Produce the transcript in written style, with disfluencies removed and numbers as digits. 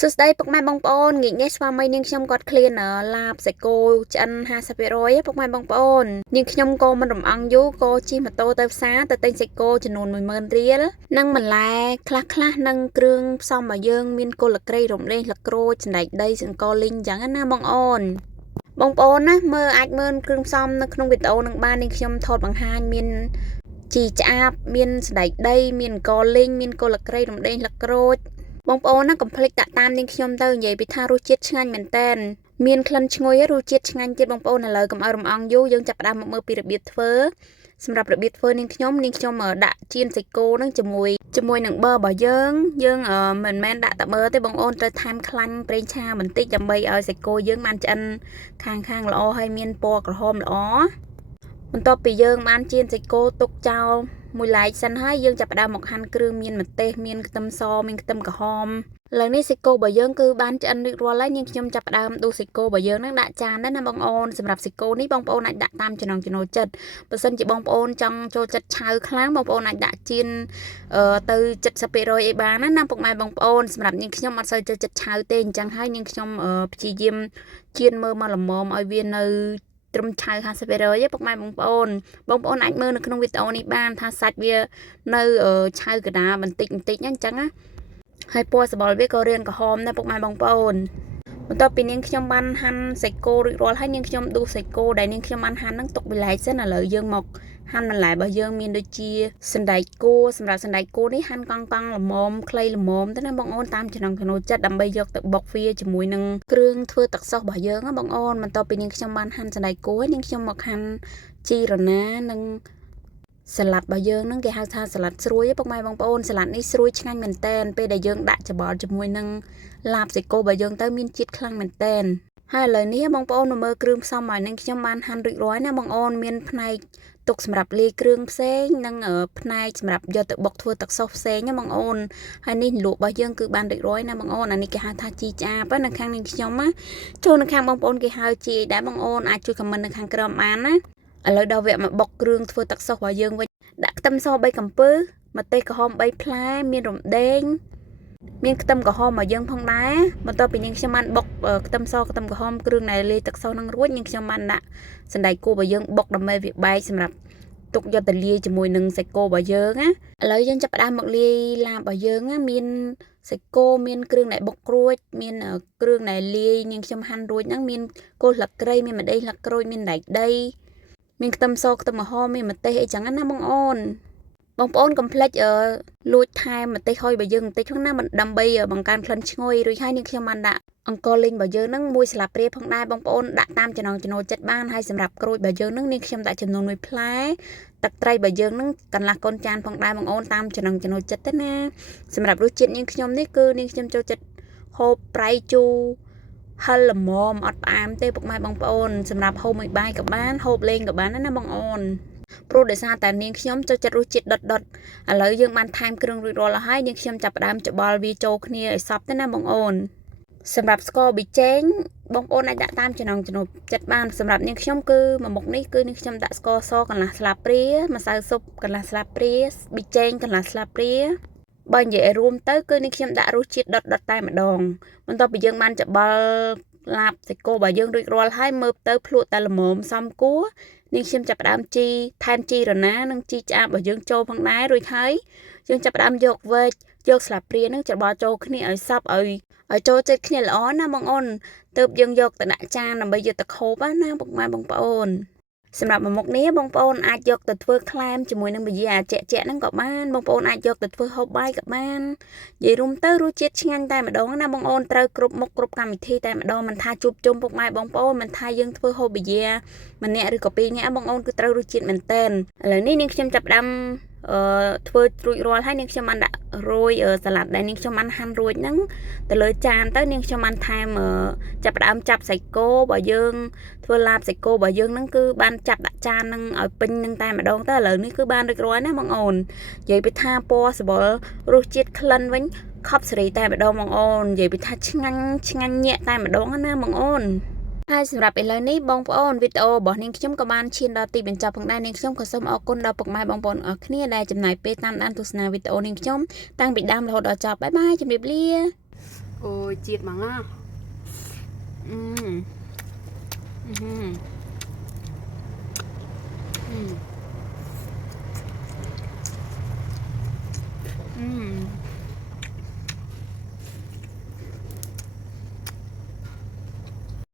សួស្តីពុកម៉ែបងប្អូនងាកនេះស្វាមីនាងខ្ញុំគាត់ឃ្លានឡាបសេកូឆ្អិន50%ពុកម៉ែបងប្អូននាងខ្ញុំក៏មិនរំអងយូរក៏ជិះម៉ូតូទៅផ្សារទៅទិញសេកូចំនួន10000រៀលនិងបន្លែខ្លះនិងគ្រឿងផ្សំរបស់យើងមានគល់លក្រីរំដេងលក្រូចសណ្តែកដីសង្កលីងអញ្ចឹងណាបងអូនបងប្អូនណាអាចមើលគ្រឿងផ្សំនៅក្នុងវីដេអូនឹងបាននាងខ្ញុំថតបង្ហាញមានជីឆ្អាបមានសណ្តែកដីមានកលីងមានគល់លក្រីរំដេងលក្រូចបងប្អូនណាកុំភ្លេចដាក់តាមនាងខ្ញុំទៅនិយាយពីថារសជាតិឆ្ងាញ់មែនតែនមានក្លិនឈ្ងុយរសជាតិឆ្ងាញ់ទៀតបងប្អូនឥឡូវកុំឲ្យរំអងយូរយើងចាប់ផ្ដើមមកមើលពីរបៀបធ្វើសម្រាប់របៀបធ្វើនាងខ្ញុំដាក់ចៀនសាច់គោនឹងជាមួយនឹងប័ររបស់យើងមិនមែនដាក់តែប័រទេបងប្អូនត្រូវថែមខ្លាញ់ប្រេងឆាបន្តិចដើម្បីឲ្យសាច់គោយើងបានឆ្អិនខាងល្អហើយមានពណ៌ក្រហមល្អបន្ទាប់ពីយើងបានចៀនសាច់គោទុកចោលមួយឡែកសិនហើយយើងចាប់ផ្ដើមមកហាន់គ្រឿងមានម្ទេសមានខ្ទឹមសមានខ្ទឹមក្រហមឥឡូវនេះសាច់គោរបស់យើងគឺបានឆ្អិនរួចរាល់ហើយនាងខ្ញុំចាប់ផ្ដើមដួសសាច់គោរបស់យើងនឹងដាក់ចានដែរណាបងប្អូនសម្រាប់សាច់គោនេះបងប្អូនអាចដាក់តាមចំណង់ចំណូលចិត្តបើសិនជាបងប្អូនចង់ចូលចិត្តឆៅខ្លាំងបងប្អូនអាចដាក់ចៀនទៅ70%អីបានណាពុកម៉ែបងប្អូនសម្រាប់នាងខ្ញុំអត់សូវចូលចិត្តឆៅទេអញ្ចឹងហើយនាងខ្ញុំព្យាយាមចៀនមើលមកល្មមឲ្យវានៅត្រឹមឆៅ50%ទេពុកម៉ែបងប្អូនអាចមើលនៅក្នុងវីដេអូនេះបានថាសាច់វានៅឆៅកដាបន្តិចណាអញ្ចឹងណាហើយពណ៌សម្បុរវាក៏រាងក្រហមដែរពុកម៉ែបងប្អូនបន្ទាប់ពីនាងខ្ញុំបានហាន់សាច់គោរួចរាល់ហើយនាងខ្ញុំដួសសាច់គោដែលនាងខ្ញុំបានហាន់ហ្នឹងទុកវាឡែកសិនឥឡូវយើងមកហាន់បន្លែរបស់យើងមានដូចជាសណ្តែកគួរសម្រាប់សណ្តែកគួរនេះហាន់កង់ល្មមខ្លីល្មមទៅណាបងប្អូនតាមចំណង់ចំណូលចិត្តដើម្បីយកទៅបុកវាជាមួយនឹងគ្រឿងធ្វើទឹកសុសរបស់យើងណាបងប្អូនបន្ទាប់ពីនាងខ្ញុំបានហាន់សណ្តែកគួរនាងខ្ញុំមកហាន់ជីរណានិងសាឡាត់របស់យើងហ្នឹងគេហៅថាសាឡាត់ស្រួយពុកម៉ែបងប្អូនសាឡាត់នេះស្រួយឆ្ងាញ់មែនតែនពេលដែលយើងដាក់ច្បល់ជាមួយនឹងឡាបសាច់គោរបស់យើងទៅមានជាតិខ្លាំងមែនតែនហើយឥឡូវនេះបងប្អូនមកមើលគ្រឿងផ្សំរបស់នាងខ្ញុំបានហាន់រួចរាល់ណាបងប្អូនមានផ្នែកទុកសម្រាប់លាយគ្រឿងផ្សេងនិងផ្នែកសម្រាប់យកទៅបុកធ្វើទឹកសុសផ្សេងណាបងប្អូនហើយនេះលក់របស់យើងគឺបានរួចរាល់ណាបងប្អូនអានេះគេហៅថាជីឆ្អាបនៅខាងនាងខ្ញុំណាចូលនៅខាងបងប្អូនគេហៅជីដែរបងប្អូនអាចជួយខមមិននៅខាងក្រោមបានណាឥឡូវដល់វគ្គមកបុកគ្រឿងធ្វើទឹកសុសរបស់យើងវិញដាក់ខ្ទឹមស3កំពឹសម្ទេសក្រហម3ផ្លែមានរំដេងមានខ្ទឹមក្រហមរបស់យើងផងដែរបន្ទាប់ពីនាងខ្ញុំបានបុកខ្ទឹមសខ្ទឹមក្រហមគ្រឿងដែលលាយទឹកសុសនឹងរួចនាងខ្ញុំបានដាក់សណ្តែកគួររបស់យើងបុកដើម្បីវាបែកសម្រាប់ទុកយកទៅលាយជាមួយនឹងសាច់គោរបស់យើងណាឥឡូវយើងចាប់ផ្ដើមមកលាយឡាបរបស់យើងណាមានសាច់គោមានគ្រឿងដែលបុករួចមានគ្រឿងដែលលាយនាងខ្ញុំហាន់រួចហ្នឹងមានគល់ស្លឹកគ្រៃមានម្ទេសស្លឹកក្រូចមានដែកដីមានខ្ទឹមសខ្ទឹមក្រហមមានម្ទេសអីចឹងណាបងប្អូនកុំភ្លេចលួចថែមម្ទេសហុយរបស់យើងបន្តិចផងណាដើម្បីបង្កើនក្លិនឈ្ងុយរួចហើយនាងខ្ញុំបានដាក់អង្ករលីងរបស់យើងហ្នឹង1ស្លាបព្រាផងដែរបងប្អូនដាក់តាមចំណង់ចំណូលចិត្តបានហើយសម្រាប់ក្រូចរបស់យើងហ្នឹងនាងខ្ញុំដាក់ចំនួន1ផ្លែទឹកត្រីរបស់យើងហ្នឹងកន្លះកូនចានផងដែរបងប្អូនតាមចំណង់ចំណូលចិត្តទេណាសម្រាប់រសជាតិនាងខ្ញុំនេះគឺនាងខ្ញុំចូលចិត្តហូបប្រៃជូរហឹរល្មមអត់ផ្អែមទេពុកម៉ែបងប្អូនសម្រាប់ហូបមួយបាយក៏បានហូបលេងក៏បានណាបងប្អូនព្រោះដោយសារតែនាងខ្ញុំចូលចិត្តរសជាតិដុតឥឡូវយើងបានថែមគ្រឿងរួចរាល់ហើយនាងខ្ញុំចាប់ផ្ដើមច្បល់វាចូលគ្នាឲ្យសព្វទៅណាបងប្អូនសម្រាប់ស្ករប៊ីចេងបងប្អូនអាចដាក់តាមចំណង់ចំណូលចិត្តបានសម្រាប់នាងខ្ញុំគឺមួយមុខនេះគឺនាងខ្ញុំដាក់ស្ករសកន្លះស្លាបព្រាម្សៅស៊ុបកន្លះស្លាបព្រាប៊ីចេងកន្លះស្លាបព្រាបើនិយាយឲ្យរួមទៅគឺនាងខ្ញុំដាក់រសជាតិដុតតែម្ដងបន្ទាប់ពីយើងបានច្បល់ឡាបសាច់គោរបស់យើងរួចរាល់ហើយមើលទៅភ្លក់តែល្មមសមគួរនាងខ្ញុំចាប់ផ្ដើមថែមជីរណានិងជីឆ្អាបរបស់យើងចូលផងដែររួចហើយយើងចាប់ផ្ដើមយកវែកយកស្លាបព្រានឹងច្របល់ចូលគ្នាឲ្យសព្វឲ្យចូលចិត្តគ្នាល្អណាបងប្អូនទើបយើងយកទៅដាក់ចានដើម្បីយកទៅខូបណាបងប្អូនសម្រាប់មួយមុខនេះបងប្អូនអាចយកទៅធ្វើក្លែមជាមួយនឹងប៊ីយ៉ាជាក់ហ្នឹងក៏បានបងប្អូនអាចយកទៅធ្វើហូបបាយក៏បាននិយាយរួមទៅរសជាតិឆ្ងាញ់តែម្ដងណាបងប្អូនត្រូវគ្រប់មុខគ្រប់កម្មវិធីតែម្ដងមិនថាជួបជុំពុកម៉ែបងប្អូនមិនថាយើងធ្វើហូបប៊ីយ៉ាម្នាក់ឬក៏ពីរនាក់បងប្អូនគឺត្រូវរសជាតិមែនតែនឥឡូវនេះនាងខ្ញុំចាប់ផ្ដើមធ្វើរួចរាល់ហើយនាងខ្ញុំបានដាក់រោយសាឡាត់ដែលនាងខ្ញុំបានហាន់រួចហ្នឹងទៅលើចានទៅនាងខ្ញុំបានថែមចាប់ផ្ដើមចាប់សាច់គោរបស់យើងធ្វើឡាបសាច់គោរបស់យើងហ្នឹងគឺបានចាប់ដាក់ចានហ្នឹងឲ្យពេញហ្នឹងតែម្ដងទៅឥឡូវនេះគឺបានរួចរាល់ណាបងអូននិយាយពីថាពណ៌សម្បុររសជាតិក្លិនវិញខប់សេរីតែម្ដងបងអូននិយាយពីថាឆ្ងាញ់ញាក់តែម្ដងណាបងអូនហើយសម្រាប់ឥឡូវនេះបងប្អូនវីដេអូរបស់នាងខ្ញុំក៏បានឈានដល់ទីបញ្ចប់ផងដែរនាងខ្ញុំក៏សូមអរគុណដល់ពុកម៉ែបងប្អូនអរគ្នាដែលចំណាយពេលតាមដានទស្សនាវីដេអូនាងខ្ញុំតាំងពីដើមរហូតដល់ចប់បាយបាយជម្រាបលា ôi chiết mà ngá